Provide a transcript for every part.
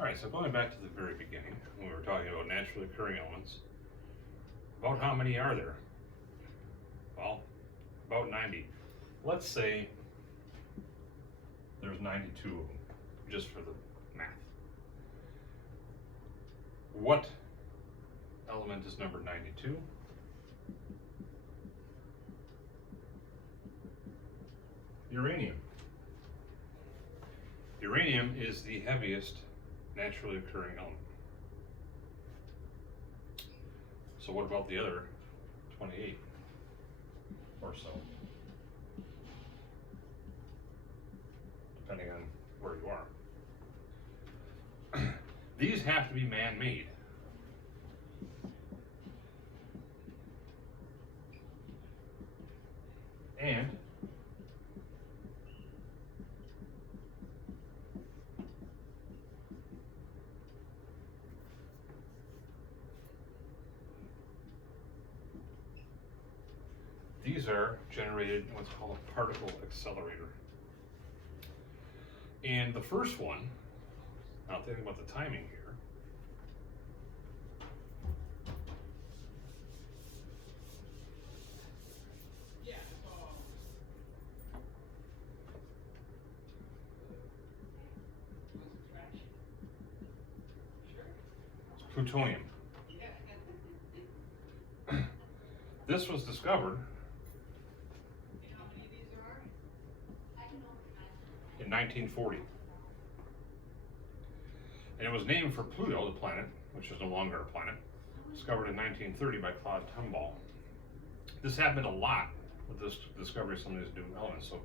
All right, so going back to the very beginning, when we were talking about naturally occurring elements, about how many are there? Well, about 90. Let's say there's 92 of them, just for the math. What element is number 92? Uranium. Uranium is the heaviest naturally occurring element. So what about the other 28 or so? Depending on where you are. These have to be man-made. And these are generated in what's called a particle accelerator. And the first one, now thinking about the timing here, plutonium. This was discovered in 1940. And it was named for Pluto, the planet, which is no longer a planet, discovered in 1930 by Claude Tombaugh. This happened a lot with this discovery of some of these new elements. So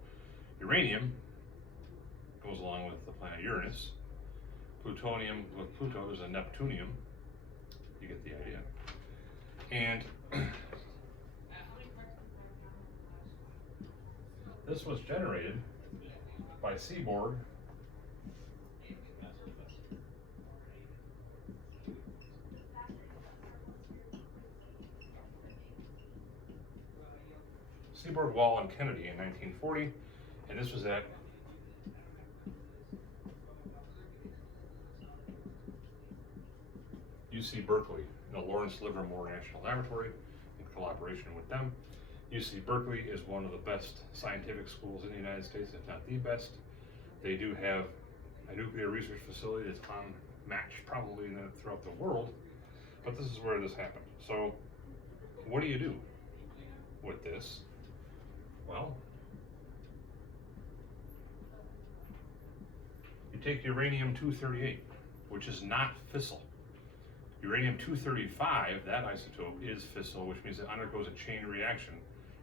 uranium goes along with the planet Uranus. Plutonium with Pluto, there's a Neptunium. You get the idea. And this was generated by Seaborg Wall and Kennedy in 1940, and this was at UC Berkeley, in the Lawrence Livermore National Laboratory, in collaboration with them. UC Berkeley is one of the best scientific schools in the United States, if not the best. They do have a nuclear research facility that's unmatched probably throughout the world, but this is where this happened. So what do you do with this? Well, you take uranium-238, which is not fissile. Uranium-235, that isotope, is fissile, which means it undergoes a chain reaction,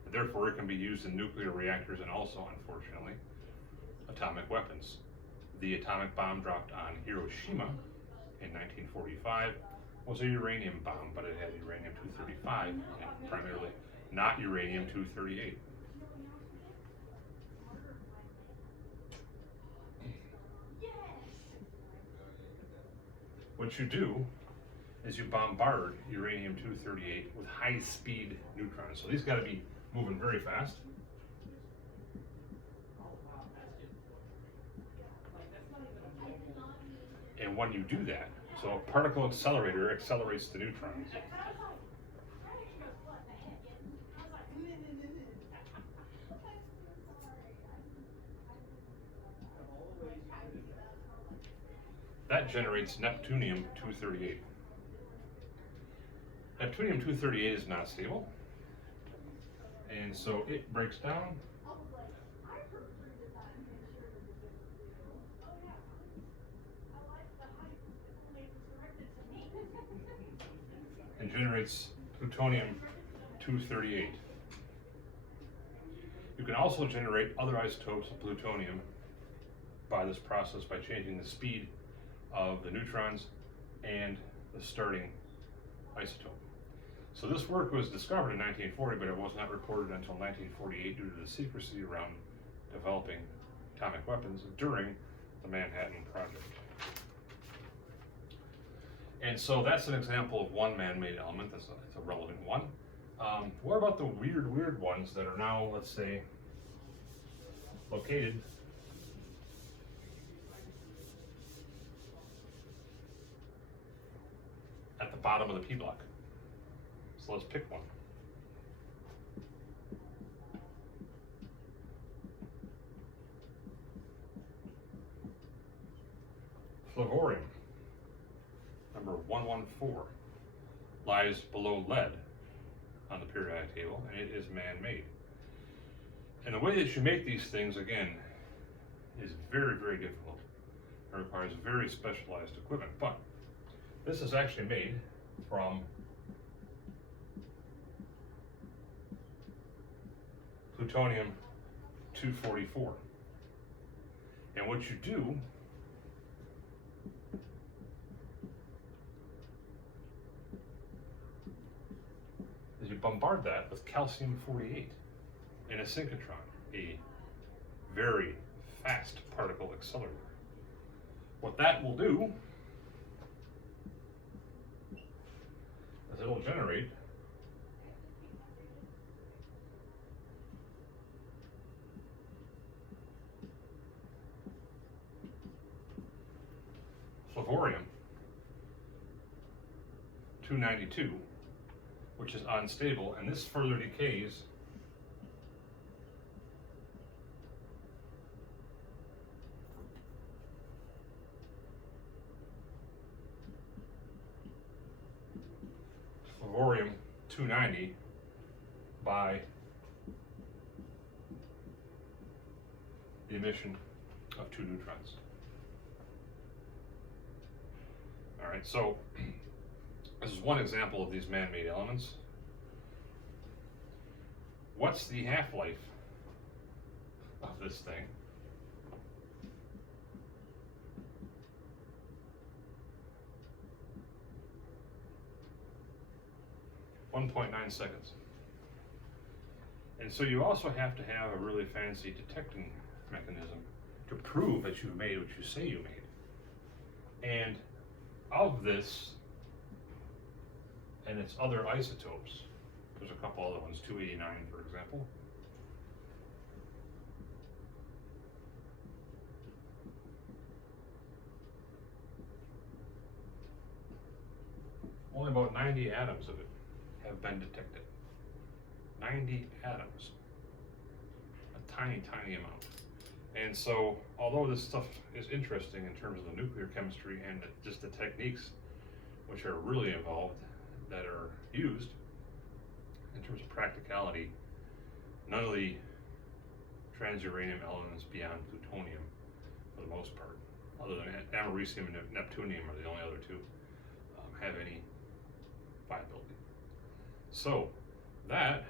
and therefore it can be used in nuclear reactors and also, unfortunately, atomic weapons. The atomic bomb dropped on Hiroshima in 1945 was a uranium bomb, but it had uranium-235 and primarily not uranium-238. What you do is you bombard uranium-238 with high-speed neutrons. So these got to be moving very fast. And when you do that, so a particle accelerator accelerates the neutrons. That generates Neptunium-238. Neptunium-238 is not stable, and so it breaks down and generates plutonium-238. You can also generate other isotopes of plutonium by this process by changing the speed of the neutrons and the starting isotope. So this work was discovered in 1940, but it was not reported until 1948 due to the secrecy around developing atomic weapons during the Manhattan Project. And so that's an example of one man-made element. That's a relevant one. What about the weird ones that are now, let's say, located bottom of the P block. So let's pick one. Flavorium, number 114, lies below lead on the periodic table, and it is man-made. And the way that you make these things, again, is very, very difficult. It requires very specialized equipment, but this is actually made from plutonium-244. And what you do is you bombard that with calcium-48 in a synchrotron, a very fast particle accelerator. What that will do is it will generate flavorium-292, which is unstable, and this further decays flavorium-290 by the emission of 2 neutrons. All right, so this is one example of these man-made elements. What's the half-life of this thing? .9 seconds. And so you also have to have a really fancy detecting mechanism to prove that you made what you say you made. And of this and its other isotopes, there's a couple other ones, 289 for example. Only about 90 atoms of it have been detected. 90 atoms. A tiny, tiny amount. And so, although this stuff is interesting in terms of the nuclear chemistry and just the techniques which are really involved that are used, in terms of practicality, none of the transuranium elements beyond plutonium, for the most part, other than americium and neptunium are the only other two, have any viability. So that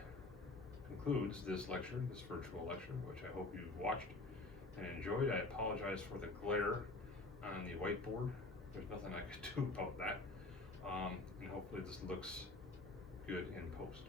concludes this lecture, this virtual lecture, which I hope you've watched and enjoyed. I apologize for the glare on the whiteboard. There's nothing I could do about that. And hopefully this looks good in post.